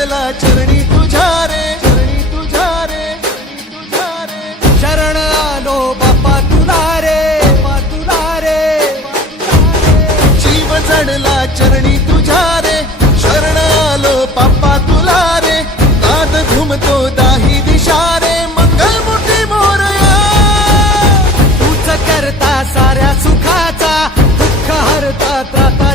चढला चरणी तुझ्या रे, चरणी तुझ्या रे, तुझ्या रे. शरण आलो बाप्पा तुला रे, बाप्पा तुला रे. जीव चढला चरणी तुझ्या रे, शरण आलो बाप्पा तुला रे. नाद घुमतो दाही दिशा रे, मंगलमूर्ती मोरया. तूच करता साऱ्या सुखाचा, दुःख हरता त्राता